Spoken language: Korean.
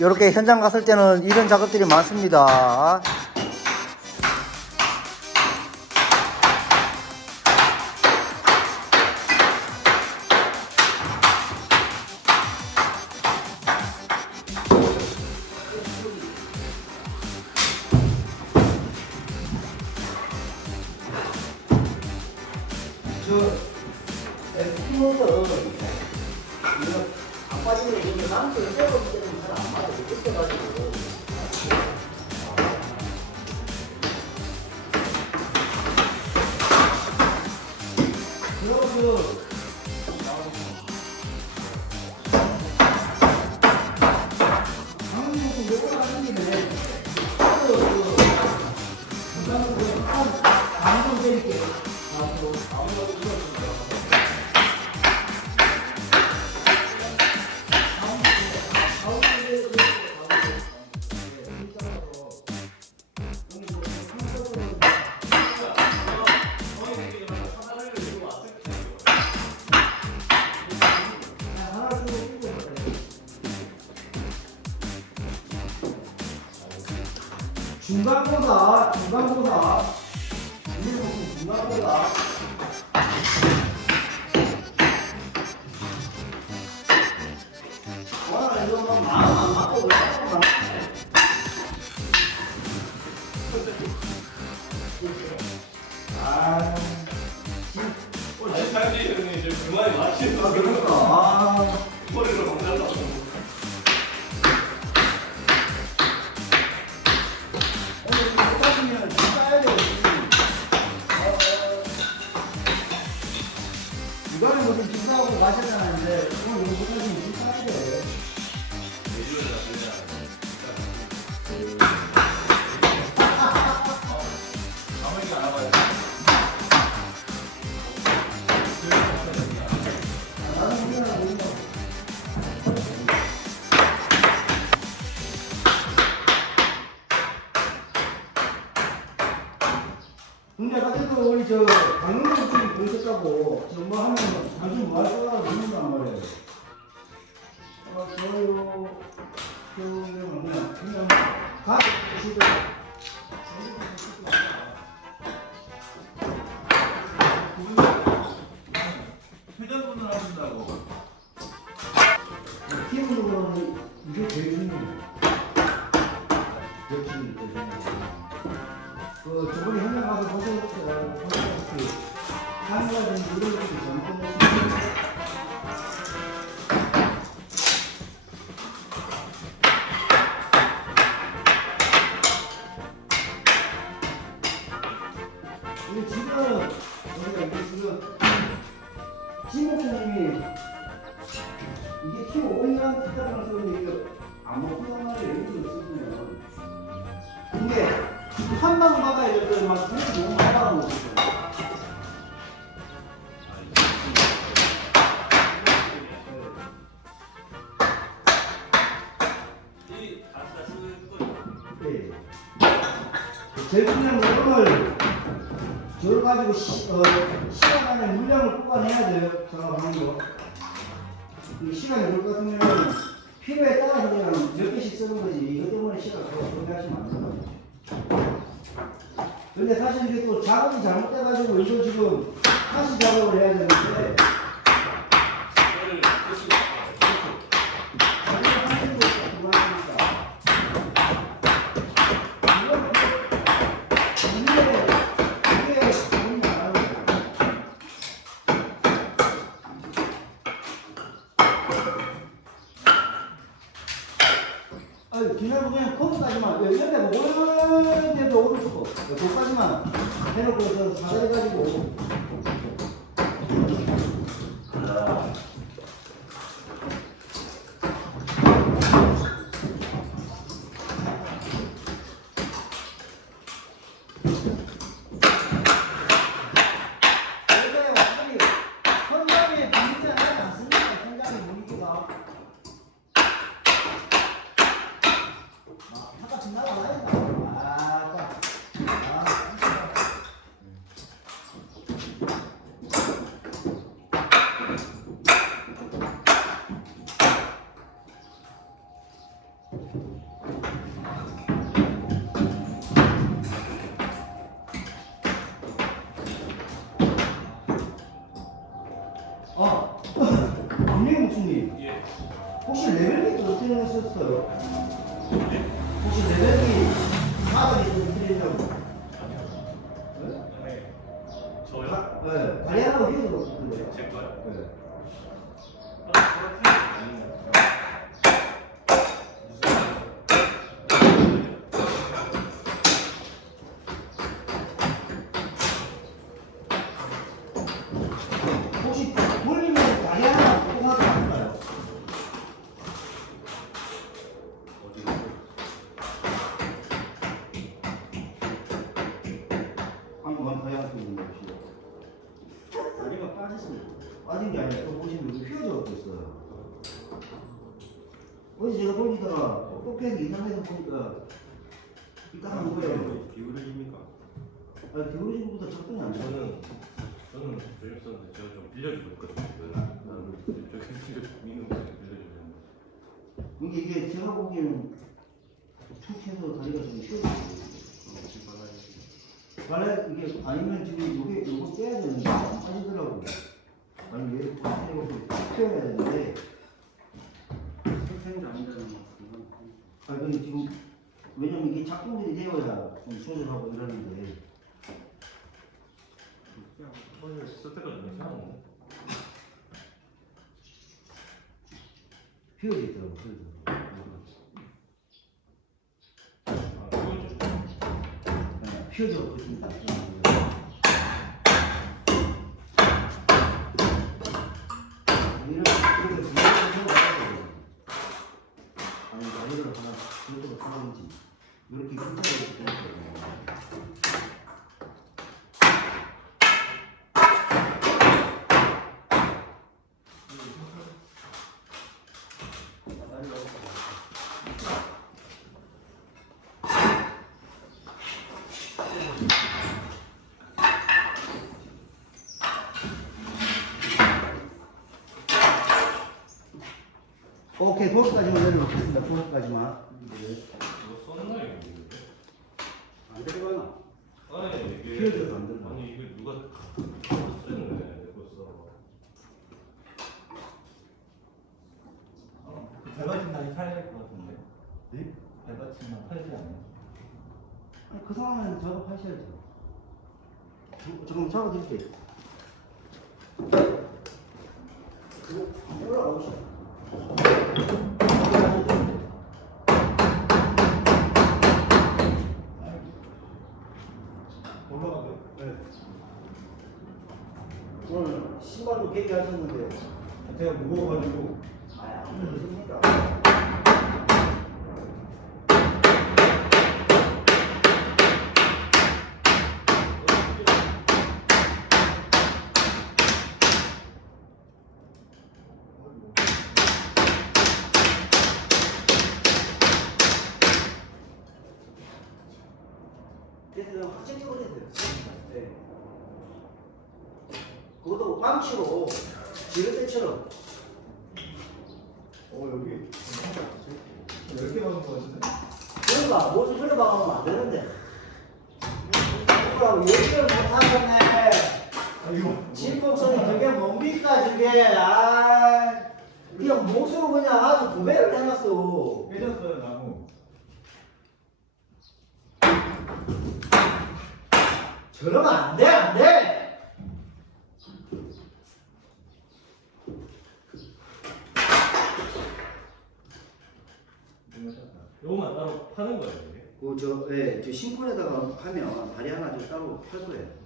이렇게 현장 갔을 때는 이런 작업들이 많습니다. 가지고. 중간보다. 중간보다 근데 같은 우리 저 강릉도 분이 보셨다고 저뭐 하면 단순히 뭐할 거라고 묻는단 말이에요. 어, 저요, 그러면 그냥 가 시도 회전분을 하신다고 기본적으로는 이게 제일 중요해요. 역시 그 저번에 현장 가서 보셨 보셨다시피 한가된 이런 것도 잘못됐습니 이거 안 먹고 말이에요. 이거 쓰면. 근데 한방 막아야 너무 있어요. 이 아까 쓰는 거 예. 제일 중요한 건 오늘 저를 가지고 시, 어, 시간 안에 물량을 뽑아내야 돼요. 작업하는 거. 이 시간이 올 것 같으면 필요에 따라서 그냥 몇 개씩 쓰는 거지. 이것 때문에 시간 더 소비하시면 안 돼요. 근데 사실 이게 또 작업이 잘못돼가지고 이거 지금 다시 작업을 해야 되는데 아, 박명희 목수님. 예. 혹시 레벨링 어떻게 하셨어요? 네? 혹시 레벨링 사다리 좀 필요해요? 네? 네. 저요? 네. 다리 하나만 해도 되는데요? 제 거요? 네. 아, 그렇게 빠졌습니다. 빠진 게 아니라 또 보시면 여기 휘어져 있어요. 어제 제가 보니까 똑똑하게 이상해서 보니까 이따한 거예요. 기울어집니까? 아, 기울어진 것보다 적당히 안 돼요. 저는 저는 조립사인데 제가 좀 빌려주고 있거든요. 나는 저기 미는 거 빌려주면 이게, 이게 제가 보기에는 툭 해서 다리가 좀 휘어져 원래 이게 아니면 지금 요게 요거 빼야 되는데 안 빠지더라고요. 아니 왜 빠지려고 펴야 되는데 선생님 안 되는 것 같습니다. 아 근데 지금 왜냐면 이게 작동들이 되어야 좀 조절하고 이러는데 오늘 쓸 때가 좀 이상한데. 휘어져 있더라고요. 그래서. 아니 다리를 하나 이렇게 하나인지 이렇게 흩어져 있거든요. 오케이 거기까지만 내려놓겠습니다. 거기까지만. 네. 이거 거예요, 이거. 안 들어가나? 아니 이게 휘어져서 안 된다. 아니 이게 누가 쓰는 거야 이거 써. 발받침 다시 팔야 될 것 같은데. 네? 발받침만 팔지 않나? 아니, 그 상황은 작업하셔야죠. 저- 조금 잡아드릴게요. 이거 올라오시죠. 올라가고요? 네. 오늘 신발도 개기하셨는데 제가 무거워가지고 아, 안 그러십니까? 그래서 그냥 확 찢어버려야 돼요. 네. 그것도 망치로 지를 때처럼. 어 여기. 10개 받은 것 같은데? 그러니까 못을 흘러 박으면 안 되는데. 그러고 얘기를 못하겠네 아 이거 진폭선이 저게 뭡니까 저게? 아 그냥 못으로 그냥 아주 구매를 해놨어. 깨졌어요 나무. 저러면 안돼 안돼 이거만 따로 파는 거예요. 그저 예, 저 싱크에다가 하면 다리 하나 좀 따로 펼 거예요